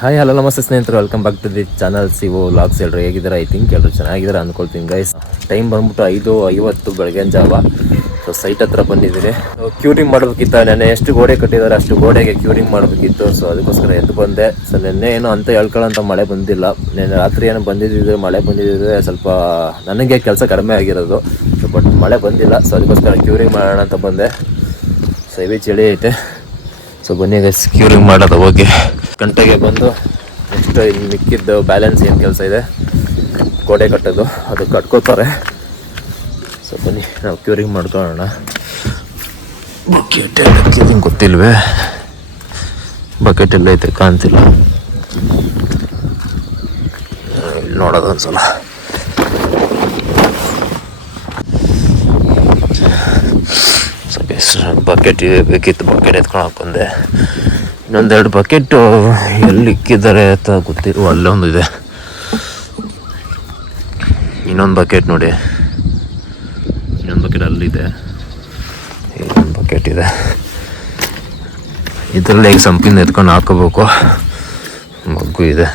Hi hello ನಮಸ್ತೆ ಸ್ನೇಹಿತರು, welcome back to the channel ಸಿವೋ ವ್ಲಾಗ್ಸ್. ಎಲ್ಲರೂ ಹೇಗಿದ್ದಾರೆ? ಐ ಥಿಂಕ್ ಎಲ್ಲರೂ ಚೆನ್ನಾಗಿದ್ದಾರೆ ಅಂದ್ಕೊಳ್ತೀನಿ ಗೈಸ್. ಟೈಮ್ ಬಂದ್ಬಿಟ್ಟು 5:50 ಬೆಳಗಿನ ಜಾವ. ಸೊ ಸೈಟ್ ಹತ್ರ ಬಂದಿದ್ದೀನಿ. ಕ್ಯೂರಿಂಗ್ ಮಾಡಬೇಕಿತ್ತು. ನೆನ್ನೆ ಎಷ್ಟು ಗೋಡೆ ಕಟ್ಟಿದ್ದಾರೆ ಅಷ್ಟು ಗೋಡೆಗೆ ಕ್ಯೂರಿಂಗ್ ಮಾಡಬೇಕಿತ್ತು. ಸೊ ಅದಕ್ಕೋಸ್ಕರ ಎದ್ದು ಬಂದೆ. ಸೊ ನೆನ್ನೆ ಏನೋ ಅಂತ ಹೇಳ್ಕೊಳ್ಳೋಂಥ ಮಳೆ ಬಂದಿಲ್ಲ. ನೆನ್ನೆ ರಾತ್ರಿ ಏನೋ ಬಂದಿದ್ದಿದ್ರೆ ಮಳೆ ಬಂದಿದ್ದರೆ ಸ್ವಲ್ಪ ನನಗೆ ಕೆಲಸ ಕಡಿಮೆ ಆಗಿರೋದು. ಸೊ ಬಟ್ ಮಳೆ ಬಂದಿಲ್ಲ. ಸೊ ಅದಕ್ಕೋಸ್ಕರ ಕ್ಯೂರಿಂಗ್ ಮಾಡೋಣ ಅಂತ ಬಂದೆ. ಸೊ ಹೆವಿ ಚಳಿ ಐತೆ. ಸೊ ಬನ್ನಿ ಗೈಸ್, ಕ್ಯೂರಿಂಗ್ ಮಾಡೋದು ಹೋಗಿ ಗಂಟೆಗೆ ಬಂದು ನೆಕ್ಸ್ಟ್ ಇನ್ನು ಮಿಕ್ಕಿದ್ದು ಬ್ಯಾಲೆನ್ಸ್ ಏನು ಕೆಲಸ ಇದೆ ಗೋಡೆ ಕಟ್ಟೋದು, ಅದು ಕಟ್ಕೋತಾರೆ. ಸೊ ಬನ್ನಿ ನಾವು ಕ್ಯೂರಿಂಗ್ ಮಾಡ್ಕೊಳ್ಳೋಣ. ಬಕೆಟ್ ಎಲ್ಲ ಕ್ಯೂರಿಂಗ್ ಗೊತ್ತಿಲ್ವೇ? ಬಕೆಟ್ ಎಲ್ಲ ಐತೆ, ಕಾಣ್ತಿಲ್ಲ. ಇಲ್ಲಿ ನೋಡೋದು ಒಂದ್ಸಲ. ಬಕೆಟ್ ಬೇಕಿತ್ತು, ಬಕೆಟ್ ಎತ್ಕೊಂಡು ಬಂದೆ. ಇನ್ನೊಂದೆರಡು ಬಕೆಟು ಎಲ್ಲಿ ಇಕ್ಕಿದ್ದಾರೆ ಅಂತ ಗೊತ್ತಿರುವ. ಅಲ್ಲೊಂದು ಇದೆ, ಇನ್ನೊಂದು ಬಕೆಟ್ ನೋಡಿ, ಇನ್ನೊಂದು ಬಕೆಟ್ ಅಲ್ಲಿದೆ, ಇನ್ನೊಂದು ಬಕೆಟ್ ಇದೆ. ಇದರಲ್ಲಿ ಈಗ ಸಂಪಿಂದ ಎತ್ಕೊಂಡು ಹಾಕೋಬೇಕು. ಮಗ್ಗು ಇದೆ,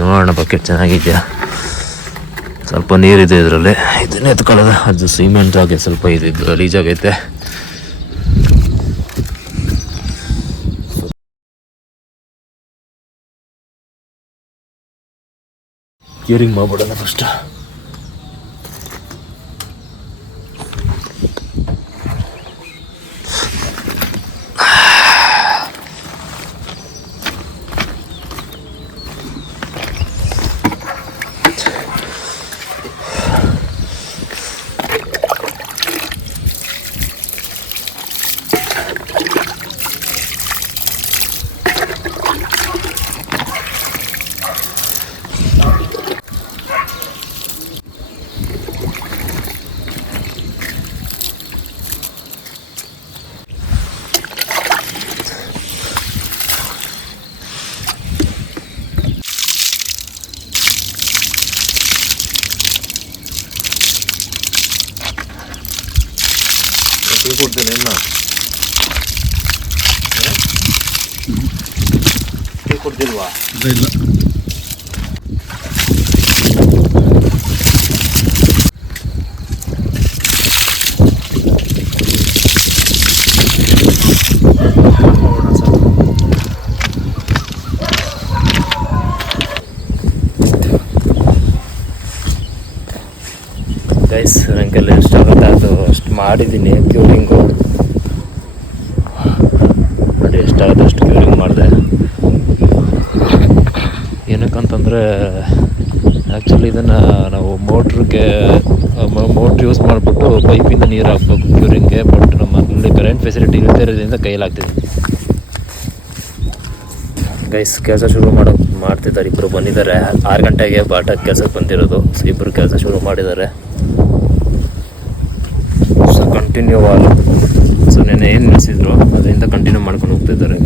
ನೋಡೋಣ ಬಕೆಟ್ ಚೆನ್ನಾಗಿದೆಯಾ. ಸ್ವಲ್ಪ ನೀರಿದೆ ಇದರಲ್ಲಿ, ಇದನ್ನ ಎತ್ಕೊಳ್ಳೋದು. ಅದು ಸಿಮೆಂಟ್ ಆಗಿ ಸ್ವಲ್ಪ ಇದು ಗಲೀಜಾಗೈತೆ. ಕ್ಯೂರಿಂಗ್ ಮಾಡ್ಬಿಡೋಣ ಫಸ್ಟ್. ಟೀ ಕೊಡ್ತೀನಿ ಇನ್ನು. ಟೀ ಕೊಡ್ತಿಲ್ವಾ? ಇಲ್ಲ. ಗೈಸ್, ನನಗೆಲ್ಲ ಎಷ್ಟಾಗುತ್ತೆ ಅದು ಅಷ್ಟು ಮಾಡಿದ್ದೀನಿ ಕ್ಯೂರಿಂಗು. ನೋಡಿ ಎಷ್ಟಾಗುತ್ತೆ ಅಷ್ಟು ಕ್ಯೂರಿಂಗ್ ಮಾಡಿದೆ. ಏನಕ್ಕಂತಂದರೆ ಆ್ಯಕ್ಚುಲಿ ಇದನ್ನು ನಾವು ಮೋಟ್ರ್ ಯೂಸ್ ಮಾಡಿಬಿಟ್ಟು ಪೈಪಿಂದ ನೀರು ಹಾಕ್ಬೇಕು ಕ್ಯೂರಿಂಗ್ಗೆ. ಬಟ್ ನಮ್ಮಲ್ಲಿ ಕರೆಂಟ್ ಫೆಸಿಲಿಟಿ ಇಲ್ಲದೇ ಇರೋದ್ರಿಂದ ಕೈಲಾಗ್ತಿದೆ. ಗೈಸ್, ಕೆಲಸ ಶುರು ಮಾಡ್ತಿದ್ದಾರೆ. ಇಬ್ಬರು ಬಂದಿದ್ದಾರೆ. 6 ಗಂಟೆಗೆ ಬಾಟಕ್ಕೆ ಕೆಲಸಕ್ಕೆ ಬಂದಿರೋದು. ಸೊ ಇಬ್ಬರು ಕೆಲಸ ಶುರು ಮಾಡಿದ್ದಾರೆ. So continue all. ಸೊ ನೆನ್ನೆ ಏನು ನಿಲ್ಲಿಸಿದ್ರು ಅದರಿಂದ ಕಂಟಿನ್ಯೂ ಮಾಡ್ಕೊಂಡು ಹೋಗ್ತಿದ್ದಾರೆ.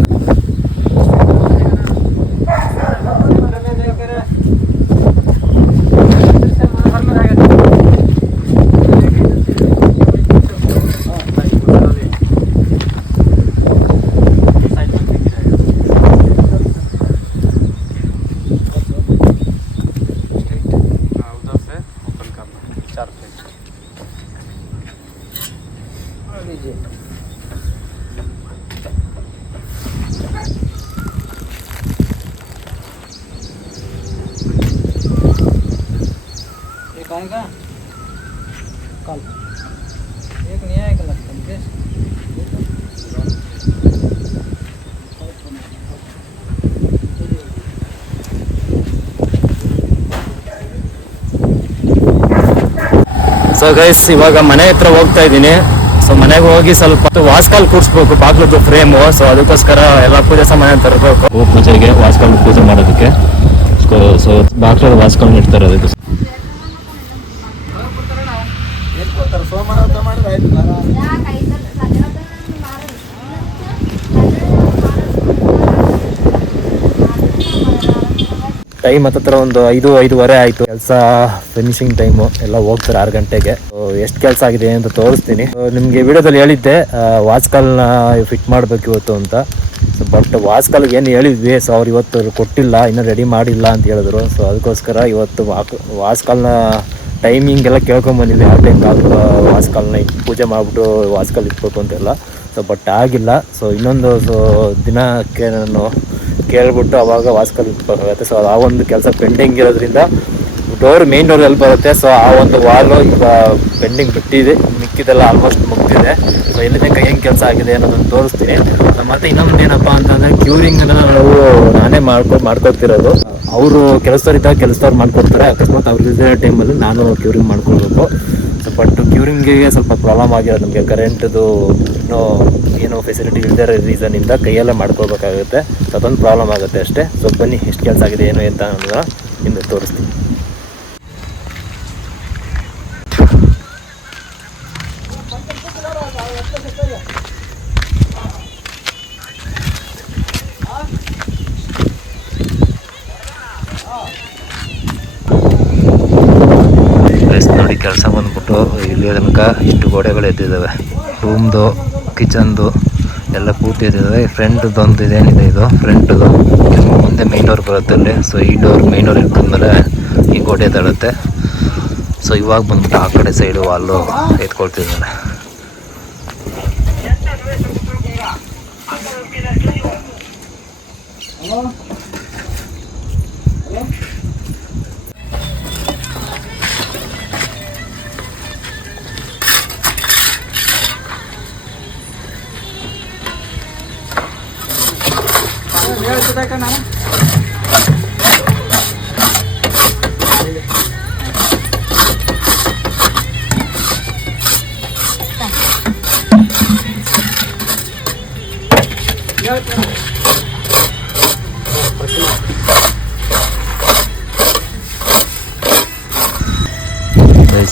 आएगा कल, एक नहीं आएगा लगता है। ಸೊ ಗೈಸ್, ಇವಾಗ ಮನೆ ಹತ್ರ ಹೋಗ್ತಾ ಇದ್ದೀನಿ. ಸೊ ಮನೆಗೆ ಹೋಗಿ ಸ್ವಲ್ಪ ವಾಸ್ಕಾಲ್ ಕೂರಿಸ್ಬೇಕು, ಬಾಗ್ಲದ್ದು ಫ್ರೇಮು. ಸೊ ಅದಕ್ಕೋಸ್ಕರ ಎಲ್ಲ ಪೂಜೆ ಸಾಮಾನು ತರಬೇಕು. ಪೂಜೆಗೆ ವಾಸ್ಕಾಲ್ ಪೂಜೆ ಮಾಡೋದಕ್ಕೆ. ಸೊ ಬಾಗ್ಲದ ವಾಸ್ಕಾಲ್ ಇಡ್ತಾರೆ. ಅದಕ್ಕೆ ಟೈಮ್ ಹತ್ರ ಒಂದು 5-5:30 ಆಯಿತು. ಕೆಲಸ ಫಿನಿಶಿಂಗ್ ಟೈಮು, ಎಲ್ಲ ಹೋಗ್ತಾರೆ 6 ಗಂಟೆಗೆ. ಎಷ್ಟು ಕೆಲಸ ಆಗಿದೆ ಅಂತ ತೋರಿಸ್ತೀನಿ. ನಿಮಗೆ ವಿಡಿಯೋದಲ್ಲಿ ಹೇಳಿದ್ದೆ ವಾಚ್ಕಾಲ್ನ ಫಿಟ್ ಮಾಡಬೇಕು ಇವತ್ತು ಅಂತ. ಬಟ್ ವಾಚ್ಕಾಲ್ಗೆ ಏನು ಹೇಳಿದ್ವಿ, ಸೊ ಅವ್ರು ಇವತ್ತು ಕೊಟ್ಟಿಲ್ಲ, ಇನ್ನೂ ರೆಡಿ ಮಾಡಿಲ್ಲ ಅಂತ ಹೇಳಿದ್ರು. ಸೊ ಅದಕ್ಕೋಸ್ಕರ ಇವತ್ತು ವಾಚ್ಕಾಲ್ನ ಟೈಮಿಂಗ್ ಎಲ್ಲ ಕೇಳ್ಕೊಂಬಂದಿದ್ದೆ, ಯಾವ ಟೈಮ್ ವಾಚ್ಕಾಲ್ನ ಪೂಜೆ ಮಾಡಿಬಿಟ್ಟು ವಾಚ್ಕಾಲ್ ಇಟ್ಬೇಕು ಅಂತೆಲ್ಲ. ಸೊ ಬಟ್ ಆಗಿಲ್ಲ. ಸೊ ಇನ್ನೊಂದು ದಿನಕ್ಕೆ ನಾನು ಕೇಳ್ಬಿಟ್ಟು ಅವಾಗ ವಾಸ್ಕಲ್ ಇಟ್ಬೇಕಾಗುತ್ತೆ. ಸೊ ಆ ಒಂದು ಕೆಲಸ ಪೆಂಡಿಂಗ್ ಇರೋದ್ರಿಂದ ಮೇನ್ ಡೋರ್ ಎಲ್ಲಿ ಬರುತ್ತೆ, ಸೊ ಆ ಒಂದು ವಾಲು ಈಗ ಪೆಂಡಿಂಗ್ ಬಿಟ್ಟಿದೆ. ಮಿಕ್ಕಿದೆಲ್ಲ ಆಲ್ಮೋಸ್ಟ್ ಮುಗ್ದಿದೆ. ಸೊ ಎಲ್ಲಿ ತನಕ ಏನು ಕೆಲಸ ಆಗಿದೆ ಅನ್ನೋದನ್ನು ತೋರಿಸ್ತೀನಿ. ಮತ್ತು ಇನ್ನೊಂದು ಏನಪ್ಪ ಅಂತಂದರೆ ಕ್ಯೂರಿಂಗನ್ನು ನಾವು ನಾನೇ ಮಾಡ್ಕೊತಿರೋದು. ಅವರು ಕೆಲಸದವ್ರು ಮಾಡ್ಕೊಡ್ತಾರೆ. ಅಕಸ್ಮಾತ್ ಅವ್ರಿಗೆ ಟೈಮಲ್ಲಿ ನಾನು ಕ್ಯೂರಿಂಗ್ ಮಾಡ್ಕೊಳ್ಬೇಕು. ಸೊ ಬಟ್ ಕ್ಯೂರಿಂಗಿಗೆ ಸ್ವಲ್ಪ ಪ್ರಾಬ್ಲಮ್ ಆಗಿರೋದು ನಮಗೆ. ಕರೆಂಟ್ದು ಇನ್ನೂ ಏನೋ ಫೆಸಿಲಿಟಿ ಇಲ್ಲದೇ ರೀಸನಿಂದ ಕೈಯಲ್ಲೇ ಮಾಡ್ಕೊಳ್ಬೇಕಾಗುತ್ತೆ. ಸೊ ಅದೊಂದು ಪ್ರಾಬ್ಲಮ್ ಆಗುತ್ತೆ ಅಷ್ಟೇ. ಸೊ ಬನ್ನಿ, ಎಷ್ಟು ಕೆಲಸ ಆಗಿದೆ ಏನು ಅಂತ ಅನ್ನೋದನ್ನ ಹಿಂದೆ ತೋರಿಸ್ತೀನಿ. ನೋಡಿ, ಕೆಲಸ ಬಂದ್ಬಿಟ್ಟು ಇಲ್ಲಿ ತನಕ ಇಷ್ಟು ಗೋಡೆಗಳು ಎದ್ದಿದ್ದಾವೆ. ರೂಮ್ದು, ಕಿಚನ್ದು ಎಲ್ಲ ಪೂರ್ತಿ ಎದ್ದಿದ್ದಾವೆ. ಫ್ರಂಟ್ದೊಂದು ಇದೇನಿದೆ, ಇದು ಫ್ರಂಟ್ದು ಮುಂದೆ ಮೈನ್ ಡೋರ್ ಬರುತ್ತೆ ಅಲ್ಲಿ. ಸೊ ಈ ಮೈನ್ ಡೋರ್ ಇಟ್ಕೊಂಡ್ಮೇಲೆ ಈ ಗೋಡೆ ಎದ್ದೇಳುತ್ತೆ. ಸೊ ಇವಾಗ ಬಂದ್ಬಿಟ್ಟು ಆ ಕಡೆ ಸೈಡು ವಾಲು ಎತ್ಕೊಳ್ತಿದ್ದಾನೆ.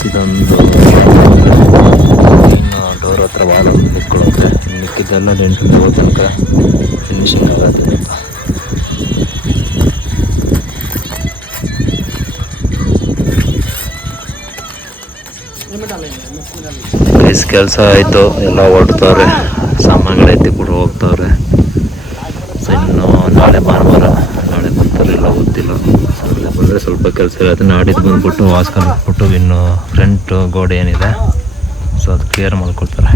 ಇದೊಂದು ಇನ್ನು ಡೋರ್ ಹತ್ರ ವಾಲ್ ಬಿಟ್ಕೊಳ್ಳುತ್ತೆ. ಮಿಕ್ಕಿದ್ದೆಲ್ಲ ಡೆಂಟು ಹೋಗೋ ತನಕ ಫಿನಿಶಿಂಗ್ ಆಗುತ್ತೆ. ಕೆಲಸ ಆಯಿತು, ಎಲ್ಲ ಹೊರಡ್ತವ್ರೆ, ಸಾಮಾನುಗಳು ಎತ್ತಿ ಕೂಡ ಹೋಗ್ತವ್ರೆ. ಸೊ ಇನ್ನು ನಾಳೆ ಭಾನುವಾರ, ನಾಳೆ ಬರ್ತಾರೆ ಎಲ್ಲ ಗೊತ್ತಿಲ್ಲ. ನಾಳೆ ಬಂದರೆ ಸ್ವಲ್ಪ ಕೆಲಸ ಇರುತ್ತೆ. ನಾಡಿದ್ದು ಬಂದ್ಬಿಟ್ಟು ವಾಸ್ಕಲ್ ಬಿಟ್ಬಿಟ್ಟು ಇನ್ನು ಫ್ರಂಟ್ ಗೋಡೆ ಏನಿದೆ ಸೊ ಅದು ಕ್ಲಿಯರ್ ಮಾಡ್ಕೊಳ್ತಾರೆ.